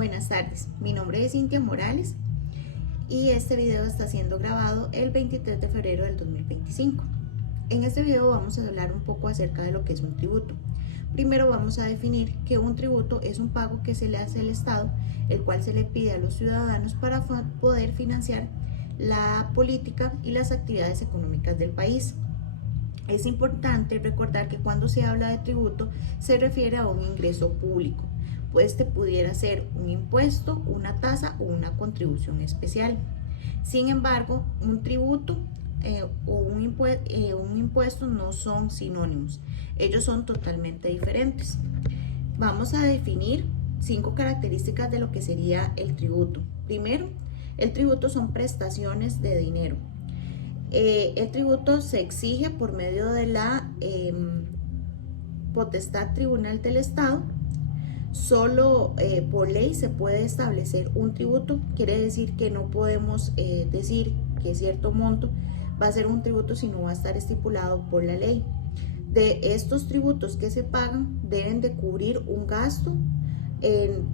Buenas tardes, mi nombre es Cintia Morales y este video está siendo grabado el 23 de febrero del 2025. En este video vamos a hablar un poco acerca de lo que es un tributo. Primero vamos a definir que un tributo es un pago que se le hace al Estado, el cual se le pide a los ciudadanos para poder financiar la política y las actividades económicas del país. Es importante recordar que cuando se habla de tributo se refiere a un ingreso público, pues te pudiera ser un impuesto, una tasa o una contribución especial. Sin embargo, un tributo o un impuesto no son sinónimos, ellos son totalmente diferentes. Vamos a definir 5 características de lo que sería el tributo. Primero, el tributo son prestaciones de dinero. El tributo se exige por medio de la potestad tribunal del Estado. Solo por ley se puede establecer un tributo, quiere decir que no podemos decir que cierto monto va a ser un tributo si no va a estar estipulado por la ley. De estos tributos que se pagan deben de cubrir un gasto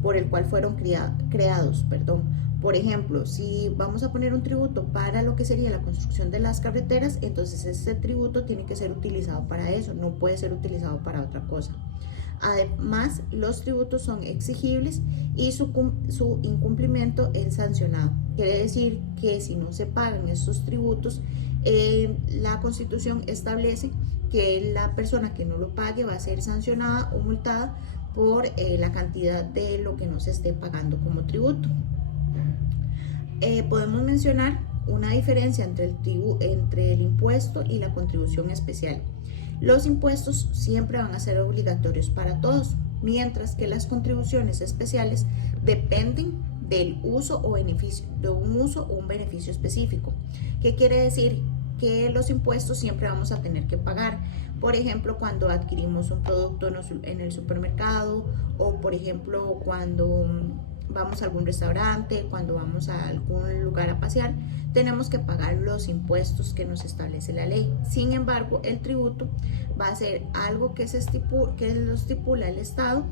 por el cual fueron creados. Por ejemplo, si vamos a poner un tributo para lo que sería la construcción de las carreteras, entonces este tributo tiene que ser utilizado para eso, no puede ser utilizado para otra cosa. Además, los tributos son exigibles y su incumplimiento es sancionado. Quiere decir que si no se pagan estos tributos, la Constitución establece que la persona que no lo pague va a ser sancionada o multada por la cantidad de lo que no se esté pagando como tributo. Podemos mencionar una diferencia entre el impuesto y la contribución especial. Los impuestos siempre van a ser obligatorios para todos, mientras que las contribuciones especiales dependen del uso o beneficio, de un uso o un beneficio específico. ¿Qué quiere decir? Que los impuestos siempre vamos a tener que pagar. Por ejemplo, cuando adquirimos un producto en el supermercado, o por ejemplo cuando vamos a algún restaurante, cuando vamos a algún lugar a pasear, tenemos que pagar los impuestos que nos establece la ley. Sin embargo, el tributo va a ser algo que lo estipula el Estado,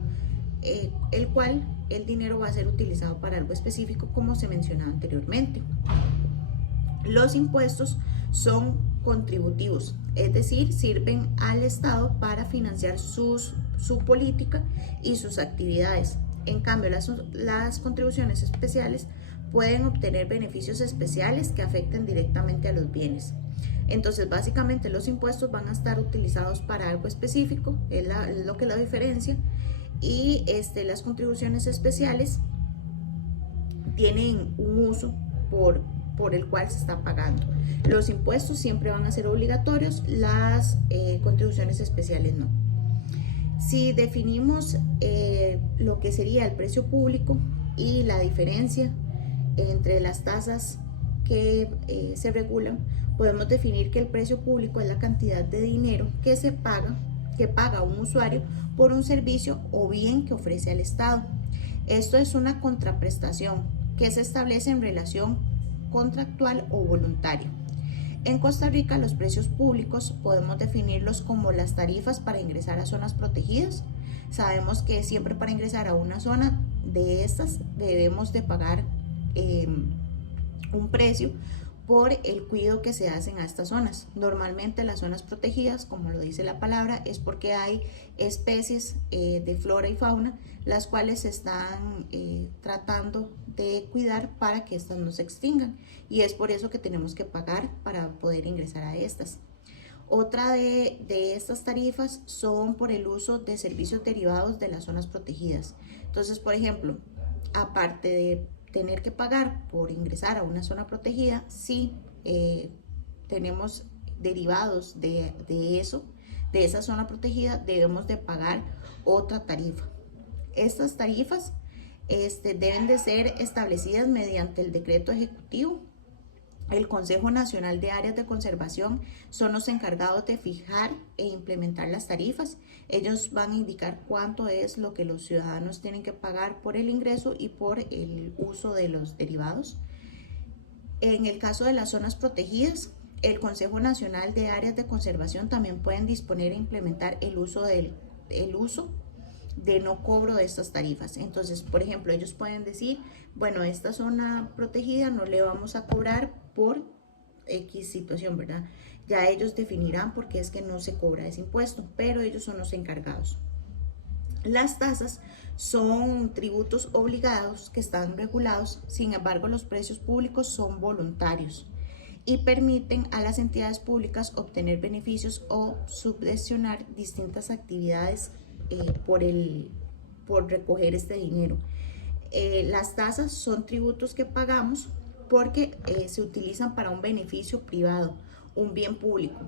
el cual el dinero va a ser utilizado para algo específico, como se mencionaba anteriormente. Los impuestos son contributivos, es decir, sirven al Estado para financiar su política y sus actividades. En cambio, las contribuciones especiales pueden obtener beneficios especiales que afecten directamente a los bienes. Entonces, básicamente los impuestos van a estar utilizados para algo específico, es lo que la diferencia, y las contribuciones especiales tienen un uso por el cual se está pagando. Los impuestos siempre van a ser obligatorios, las contribuciones especiales no. Si definimos lo que sería el precio público y la diferencia entre las tasas que se regulan, podemos definir que el precio público es la cantidad de dinero que paga un usuario por un servicio o bien que ofrece al Estado. Esto es una contraprestación que se establece en relación contractual o voluntaria. En Costa Rica, los precios públicos podemos definirlos como las tarifas para ingresar a zonas protegidas. Sabemos que siempre para ingresar a una zona de estas debemos de pagar un precio por el cuidado que se hacen a estas zonas. Normalmente las zonas protegidas, como lo dice la palabra, es porque hay especies de flora y fauna, las cuales se están tratando de cuidar para que estas no se extingan, y es por eso que tenemos que pagar para poder ingresar a estas. Otra de estas tarifas son por el uso de servicios derivados de las zonas protegidas. Entonces, por ejemplo, aparte de tener que pagar por ingresar a una zona protegida, si tenemos derivados de esa zona protegida, debemos de pagar otra tarifa. Estas tarifas deben de ser establecidas mediante el decreto ejecutivo. El Consejo Nacional de Áreas de Conservación son los encargados de fijar e implementar las tarifas. Ellos van a indicar cuánto es lo que los ciudadanos tienen que pagar por el ingreso y por el uso de los derivados. En el caso de las zonas protegidas, el Consejo Nacional de Áreas de Conservación también pueden disponer e implementar el uso de no cobro de estas tarifas. Entonces, por ejemplo, ellos pueden decir, bueno, esta zona protegida no le vamos a cobrar por X situación, ¿verdad? Ya ellos definirán por qué es que no se cobra ese impuesto, pero ellos son los encargados. Las tasas son tributos obligados que están regulados, sin embargo los precios públicos son voluntarios y permiten a las entidades públicas obtener beneficios o subvencionar distintas actividades por recoger este dinero. Las tasas son tributos que pagamos porque se utilizan para un beneficio privado, un bien público.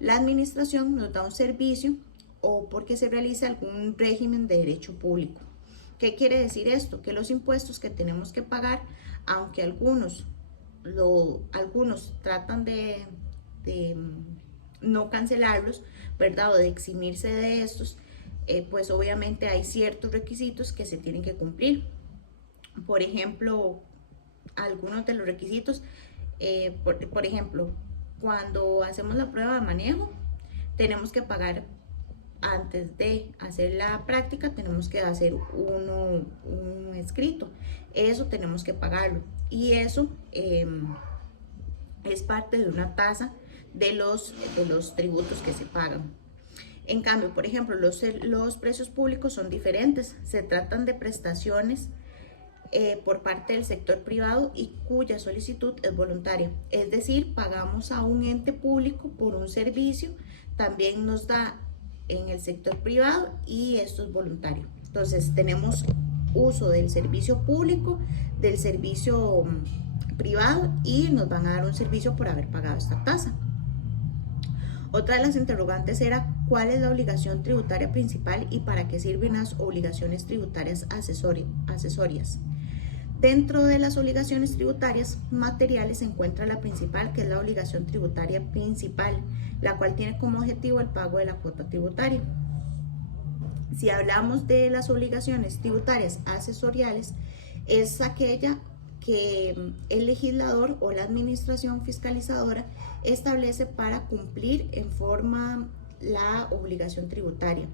La administración nos da un servicio o porque se realiza algún régimen de derecho público. ¿Qué quiere decir esto? Que los impuestos que tenemos que pagar, aunque algunos tratan de no cancelarlos, ¿verdad? O de eximirse de estos, pues obviamente hay ciertos requisitos que se tienen que cumplir. Por ejemplo, algunos de los requisitos, por ejemplo, cuando hacemos la prueba de manejo, tenemos que pagar. Antes de hacer la práctica tenemos que hacer un escrito, eso tenemos que pagarlo y eso es parte de una tasa de los tributos que se pagan. En cambio, por ejemplo, los precios públicos son diferentes, se tratan de prestaciones por parte del sector privado y cuya solicitud es voluntaria, es decir, pagamos a un ente público por un servicio, también nos da en el sector privado y esto es voluntario. Entonces tenemos uso del servicio público, del servicio privado y nos van a dar un servicio por haber pagado esta tasa. Otra de las interrogantes era cuál es la obligación tributaria principal y para qué sirven las obligaciones tributarias accesorias. Dentro de las obligaciones tributarias materiales se encuentra la principal, que es la obligación tributaria principal, la cual tiene como objetivo el pago de la cuota tributaria. Si hablamos de las obligaciones tributarias accesoriales, es aquella que el legislador o la administración fiscalizadora establece para cumplir en forma la obligación tributaria,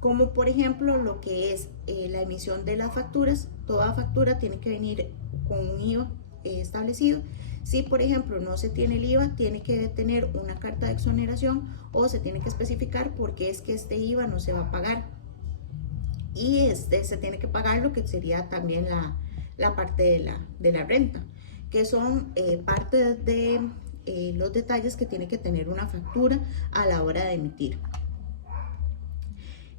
como por ejemplo lo que es la emisión de las facturas. Toda factura tiene que venir con un IVA establecido. Si por ejemplo no se tiene el IVA, tiene que tener una carta de exoneración o se tiene que especificar por qué es que este IVA no se va a pagar, y se tiene que pagar lo que sería también la parte de la renta, que son parte de los detalles que tiene que tener una factura a la hora de emitir.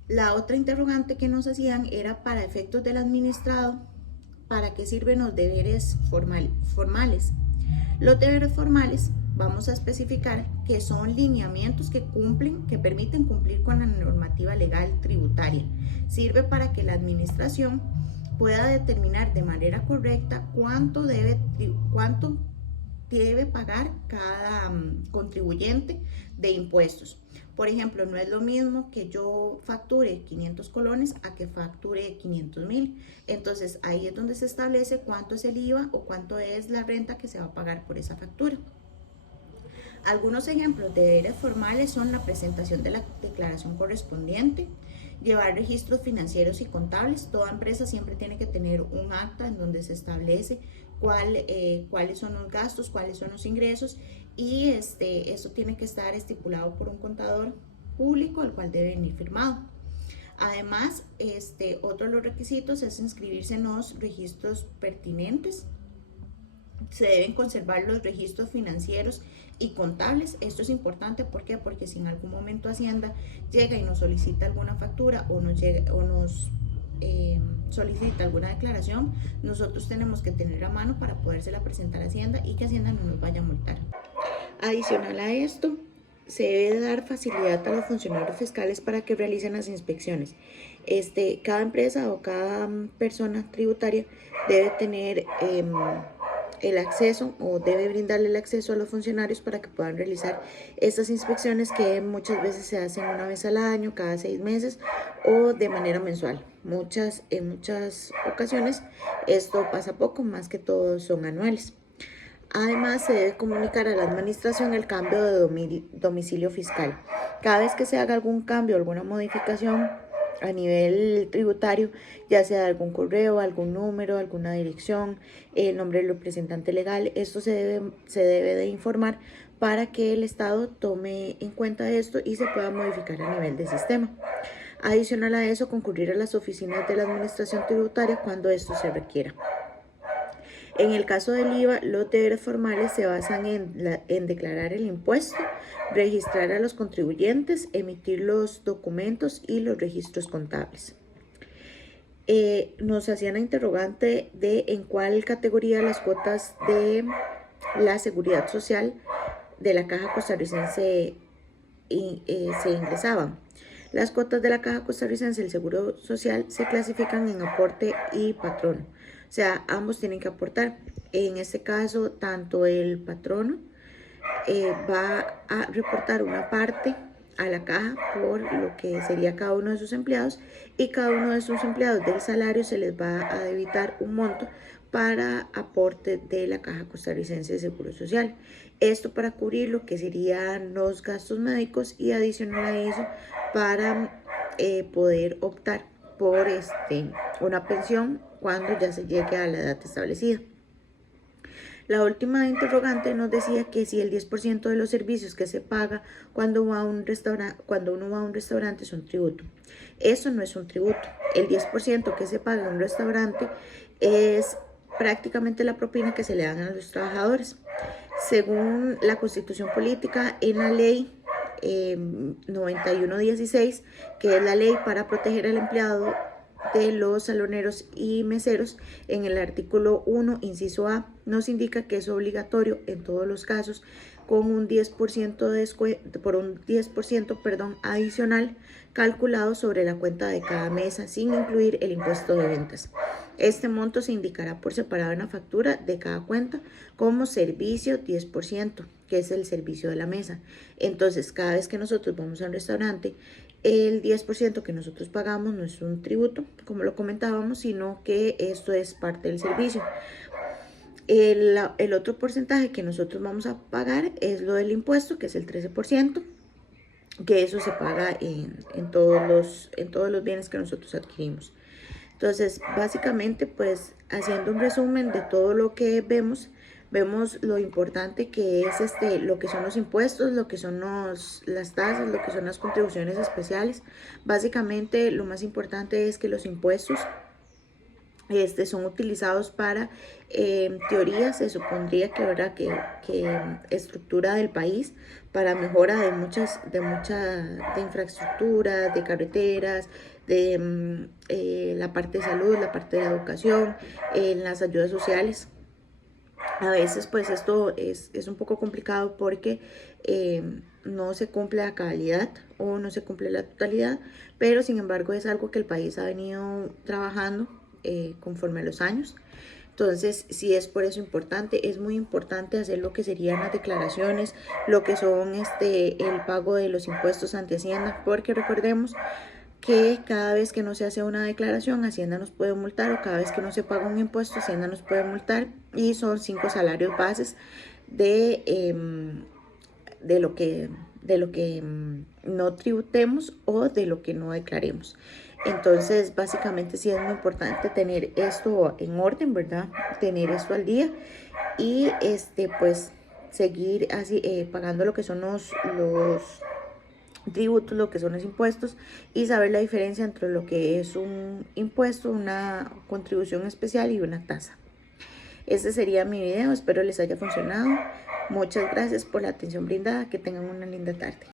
La otra interrogante que nos hacían era para efectos del administrado, ¿para qué sirven los deberes formales? Los deberes formales vamos a especificar que son lineamientos que permiten cumplir con la normativa legal tributaria. Sirve para que la administración pueda determinar de manera correcta cuánto debe pagar cada contribuyente de impuestos. Por ejemplo, no es lo mismo que yo facture 500 colones a que facture 500.000. Entonces ahí es donde se establece cuánto es el IVA o cuánto es la renta que se va a pagar por esa factura. Algunos ejemplos de deberes formales son la presentación de la declaración correspondiente, llevar registros financieros y contables. Toda empresa siempre tiene que tener un acta en donde se establece cuáles son los gastos, cuáles son los ingresos, y eso tiene que estar estipulado por un contador público, el cual debe venir firmado. Además, otro de los requisitos es inscribirse en los registros pertinentes. Se deben conservar los registros financieros y contables. Esto es importante, ¿por qué? Porque si en algún momento Hacienda llega y nos solicita alguna factura o nos solicita alguna declaración, nosotros tenemos que tener a mano para podérsela presentar a Hacienda y que Hacienda no nos vaya a multar. Adicional a esto, se debe dar facilidad a los funcionarios fiscales para que realicen las inspecciones. Cada empresa o cada persona tributaria debe tener el acceso o debe brindarle el acceso a los funcionarios para que puedan realizar estas inspecciones, que muchas veces se hacen una vez al año, cada 6 meses o de manera mensual. En muchas ocasiones esto pasa poco, más que todo son anuales. Además, se debe comunicar a la administración el cambio de domicilio fiscal. Cada vez que se haga algún cambio, alguna modificación a nivel tributario, ya sea algún correo, algún número, alguna dirección, el nombre del representante legal. Esto se debe de informar para que el Estado tome en cuenta esto y se pueda modificar a nivel de sistema. Adicional a eso, concurrir a las oficinas de la Administración Tributaria cuando esto se requiera. En el caso del IVA, los deberes formales se basan en declarar el impuesto, registrar a los contribuyentes, emitir los documentos y los registros contables. Nos hacían la interrogante de en cuál categoría las cuotas de la seguridad social de la Caja Costarricense se ingresaban. Las cuotas de la Caja Costarricense del Seguro Social se clasifican en aporte y patrono. O sea, ambos tienen que aportar. En este caso, tanto el patrono va a reportar una parte a la caja por lo que sería cada uno de sus empleados, y cada uno de sus empleados del salario se les va a debitar un monto para aporte de la Caja Costarricense de Seguro Social. Esto para cubrir lo que serían los gastos médicos y adicional a eso para poder optar por una pensión cuando ya se llegue a la edad establecida. La última interrogante nos decía que si el 10% de los servicios que se paga cuando uno va a un restaurante es un tributo. Eso no es un tributo. El 10% que se paga en un restaurante es prácticamente la propina que se le dan a los trabajadores. Según la Constitución Política, en la ley 9116, que es la ley para proteger al empleado de los saloneros y meseros, en el artículo 1, inciso A, nos indica que es obligatorio en todos los casos con un 10% adicional calculado sobre la cuenta de cada mesa, sin incluir el impuesto de ventas. Este monto se indicará por separado en la factura de cada cuenta como servicio 10%, que es el servicio de la mesa. Entonces, cada vez que nosotros vamos a un restaurante, el 10% que nosotros pagamos no es un tributo, como lo comentábamos, sino que esto es parte del servicio. El otro porcentaje que nosotros vamos a pagar es lo del impuesto, que es el 13%, que eso se paga en todos los bienes que nosotros adquirimos. Entonces, básicamente, pues, haciendo un resumen de todo lo que vemos lo importante que es lo que son los impuestos, lo que son las tasas, lo que son las contribuciones especiales. Básicamente, lo más importante es que los impuestos son utilizados para, en teoría, se supondría que, ¿verdad? que estructura del país, para mejora de infraestructura, de carreteras, de la parte de salud, la parte de educación, las ayudas sociales. A veces pues esto es un poco complicado porque no se cumple la cabalidad o no se cumple la totalidad, pero sin embargo es algo que el país ha venido trabajando conforme a los años. Entonces, sí es por eso importante, es muy importante hacer lo que serían las declaraciones, lo que son el pago de los impuestos ante Hacienda, porque recordemos que cada vez que no se hace una declaración, Hacienda nos puede multar, o cada vez que no se paga un impuesto, Hacienda nos puede multar, y son 5 salarios bases de lo que no tributemos o de lo que no declaremos. Entonces, básicamente sí es muy importante tener esto en orden, ¿verdad? Tener esto al día y pues seguir así pagando lo que son los tributos, lo que son los impuestos, y saber la diferencia entre lo que es un impuesto, una contribución especial y una tasa. Este sería mi video, espero les haya funcionado. Muchas gracias por la atención brindada, que tengan una linda tarde.